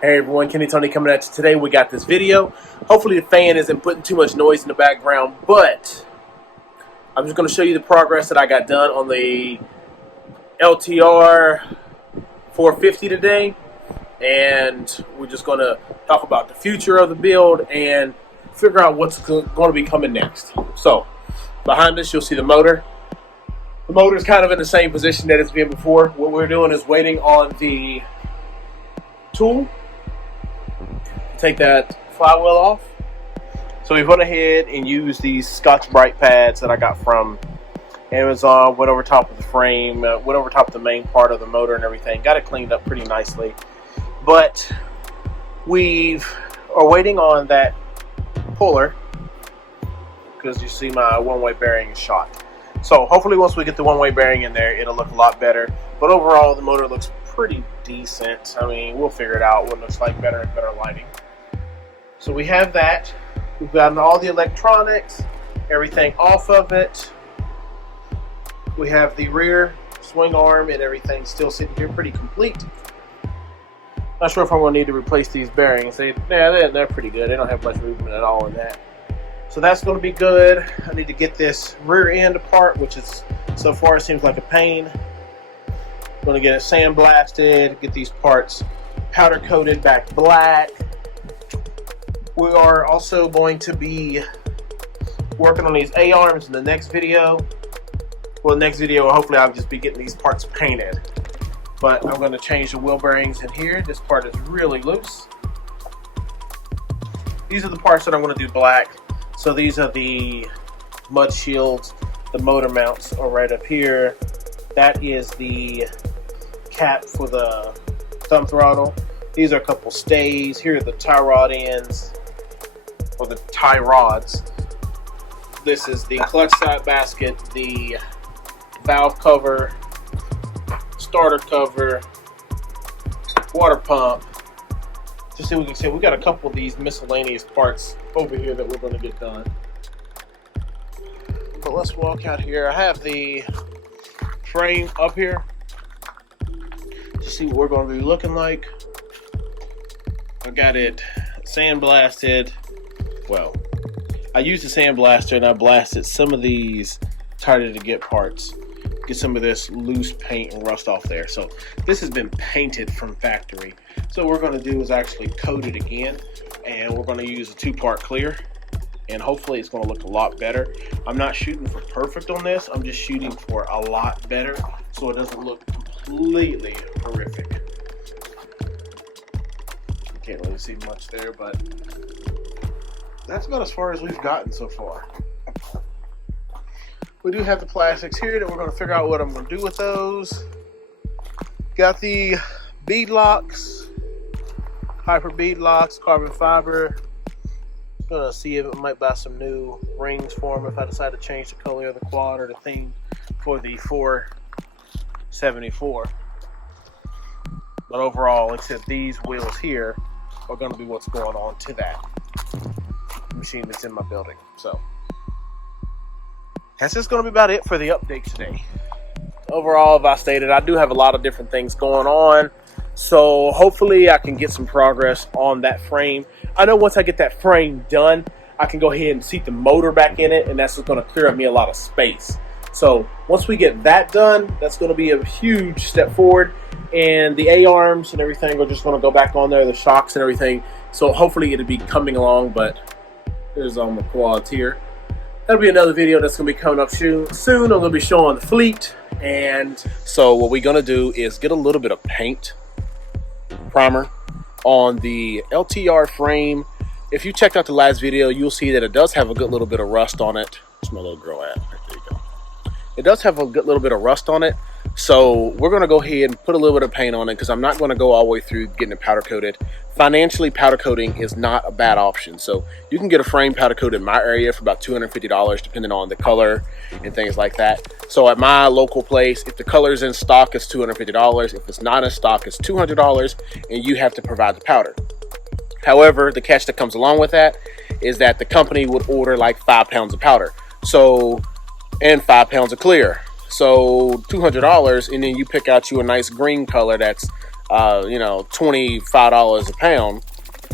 Hey everyone, Kenny Tony coming at you today. We got this video. Hopefully the fan isn't putting too much noise in the background, but I'm just going to show you the progress that I got done on the LTR 450 today. And we're just going to talk about the future of the build and figure out what's going to be coming next. So, behind us you'll see the motor. The motor is kind of in the same position that it's been before. What we're doing is waiting on the tool. Take that flywheel off. So we went ahead and used these Scotch-Brite pads that I got from Amazon. Went over top of the frame, went over top of the main part of the motor and everything. Got it cleaned up pretty nicely. But we are waiting on that puller because you see my one-way bearing is shot. So hopefully once we get the one-way bearing in there, it'll look a lot better. But overall, the motor looks pretty decent. I mean, we'll figure it out what it looks like better and better lighting. So we have that. We've gotten all the electronics, everything off of it. We have the rear swing arm and everything still sitting here pretty complete. Not sure if I'm going to need to replace these bearings. They're pretty good. They don't have much movement at all in that. So that's going to be good. I need to get this rear end apart, which is so far it seems like a pain. I'm going to get it sandblasted, get these parts powder coated back black. We are also going to be working on these A-arms in the next video. Well, the next video, hopefully I'll just be getting these parts painted. But I'm going to change the wheel bearings in here. This part is really loose. These are the parts that I'm going to do black. So these are the mud shields. The motor mounts are right up here. That is the cap for the thumb throttle. These are a couple stays. Here are the tie rod ends, or the tie rods. This is the clutch side basket, the valve cover, starter cover, water pump. Just so we can see, we got a couple of these miscellaneous parts over here that we're going to get done. But let's walk out here. I have the frame up here to see what we're going to be looking like. I got it sandblasted. Well, I used the sandblaster and I blasted some of these harder to get parts. Get some of this loose paint and rust off there. So this has been painted from factory. So what we're going to do is actually coat it again, and we're going to use a 2-part clear, and hopefully it's going to look a lot better. I'm not shooting for perfect on this. I'm just shooting for a lot better so it doesn't look completely horrific. Can't really see much there, but that's about as far as we've gotten so far. We do have the plastics here that we're going to figure out what I'm going to do with those. Got the bead locks, hyper bead locks, carbon fiber. Gonna see if I might buy some new rings for them if I decide to change the color of the quad or the theme for the 474. But overall, except these wheels here are going to be what's going on to that machine that's in my building. So that's just going to be about it for the update today. Overall, as I stated, I do have a lot of different things going on, so hopefully I can get some progress on that frame. I know once I get that frame done, I can go ahead and seat the motor back in it, and that's just going to clear up me a lot of space. So once we get that done, that's going to be a huge step forward. And the A-arms and everything are just going to go back on there, the shocks and everything. So hopefully it'll be coming along, but there's on the quads here. That'll be another video that's going to be coming up soon. I'm going to be showing the fleet. And so what we're going to do is get a little bit of paint primer on the LTR frame. If you checked out the last video, you'll see that it does have a good little bit of rust on it. Where's my little girl at? There you go. It does have a good little bit of rust on it. So we're going to go ahead and put a little bit of paint on it because I'm not going to go all the way through getting it powder coated. Financially, powder coating is not a bad option. So you can get a frame powder coated in my area for about $250 depending on the color and things like that. So at my local place, if the color is in stock, it's $250. If it's not in stock, it's $200, and you have to provide the powder. However, the catch that comes along with that is that the company would order like 5 pounds of powder. So, and 5 pounds of clear. So $200, and then you pick out you a nice green color that's you know, $25 a pound.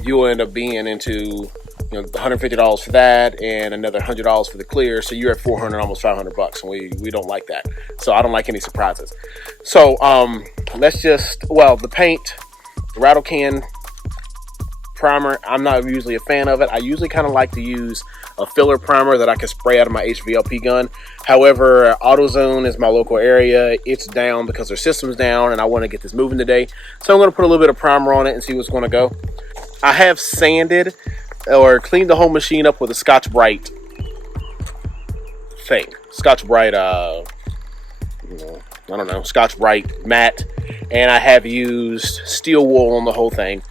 You'll end up being into, you know, $150 for that and another $100 for the clear. So you're at 400, almost 500 bucks, and we don't like that. So I don't like any surprises. So let's just, well, the paint, the rattle can primer, I'm not usually a fan of it. I usually kind of like to use a filler primer that I can spray out of my HVLP gun. However, AutoZone is my local area. It's down because their system's down, and I want to get this moving today. So I'm going to put a little bit of primer on it and see what's going to go. I have sanded or cleaned the whole machine up with a Scotch-Brite thing. Scotch-Brite, you know, I don't know, Scotch-Brite matte. And I have used steel wool on the whole thing.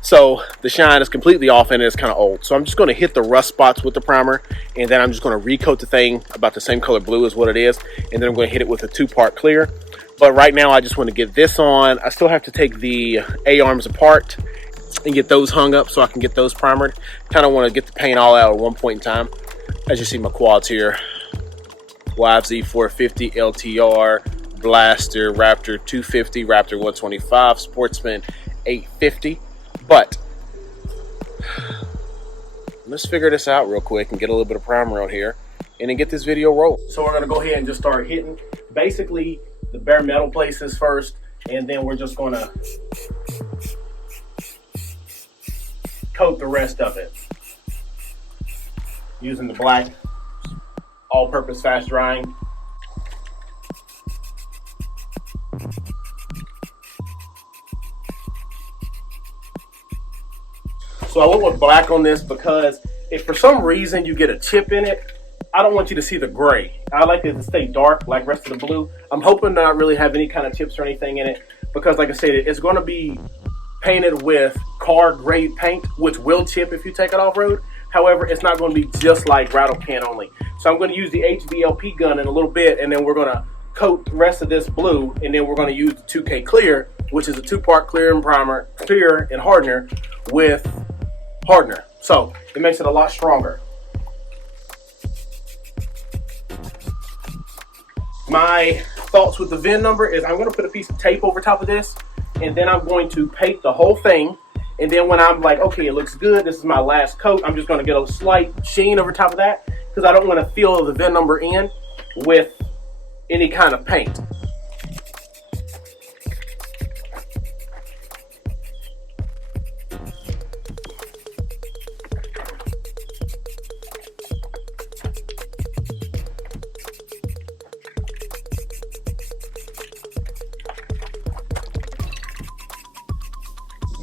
So the shine is completely off and it's kind of old. So I'm just going to hit the rust spots with the primer, and then I'm just going to recoat the thing about the same color blue as what it is. And then I'm going to hit it with a 2-part clear. But right now I just want to get this on. I still have to take the A-arms apart and get those hung up so I can get those primered. Kind of want to get the paint all out at one point in time. As you see my quads here, YFZ 450, LTR, Blaster, Raptor 250, Raptor 125, Sportsman 850. But let's figure this out real quick and get a little bit of primer on here and then get this video rolling. So we're going to go ahead and just start hitting basically the bare metal places first, and then we're just going to coat the rest of it using the black all-purpose fast drying. So I went with black on this because if for some reason you get a chip in it, I don't want you to see the gray. I like it to stay dark like the rest of the blue. I'm hoping to not really have any kind of chips or anything in it because, like I said, it's going to be painted with car grade paint, which will chip if you take it off-road. However, it's not going to be just like rattle can only. So I'm going to use the HVLP gun in a little bit, and then we're going to coat the rest of this blue, and then we're going to use the 2K clear, which is a 2-part clear and primer, clear and hardener with hardener. So it makes it a lot stronger. My thoughts with the VIN number is I'm going to put a piece of tape over top of this, and then I'm going to paint the whole thing. And then when I'm like, okay, it looks good, this is my last coat, I'm just going to get a slight sheen over top of that because I don't want to fill the VIN number in with any kind of paint.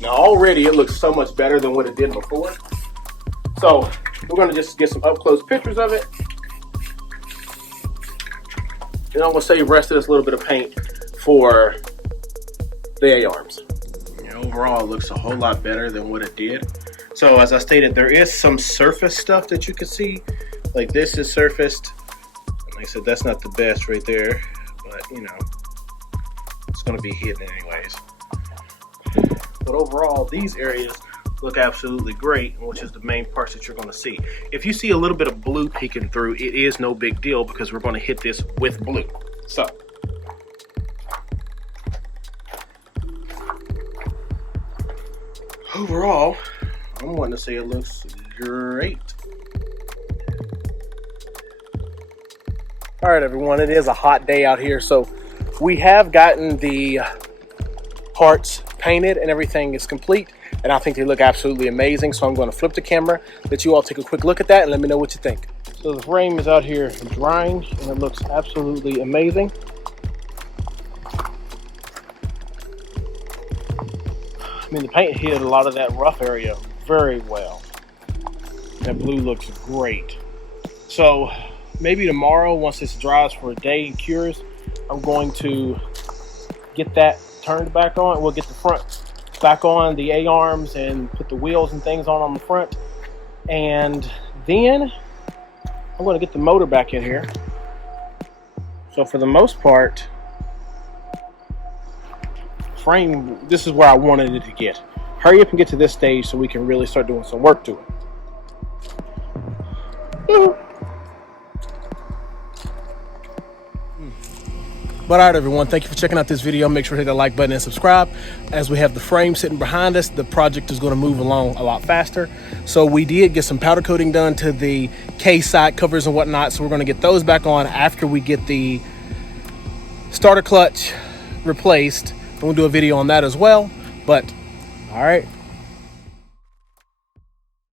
Now already it looks so much better than what it did before. So we're going to just get some up close pictures of it. And I'm going to save the rest of this little bit of paint for the A-arms. Overall it looks a whole lot better than what it did. So as I stated, there is some surface stuff that you can see. Like this is surfaced. Like I said, that's not the best right there. But you know, it's going to be hidden anyways. But overall, these areas look absolutely great, which is the main parts that you're going to see. If you see a little bit of blue peeking through, it is no big deal because we're going to hit this with blue. So, overall, I'm wanting to say it looks great. All right, everyone, it is a hot day out here, so we have gotten the parts painted and everything is complete, and I think they look absolutely amazing. So I'm going to flip the camera, let you all take a quick look at that and let me know what you think. So the frame is out here drying and it looks absolutely amazing. I mean, the paint hid a lot of that rough area very well. That blue looks great. So maybe tomorrow, once this dries for a day and cures, I'm going to get that turned back on. We'll get the front back on, the A-arms, and put the wheels and things on the front. And then I'm going to get the motor back in here. So for the most part, frame, this is where I wanted it to get. Hurry up and get to this stage so we can really start doing some work to it. But all right, everyone, thank you for checking out this video. Make sure to hit that like button and subscribe. As we have the frame sitting behind us, the project is going to move along a lot faster. So we did get some powder coating done to the case side covers and whatnot. So we're going to get those back on after we get the starter clutch replaced. And we'll do a video on that as well. But all right,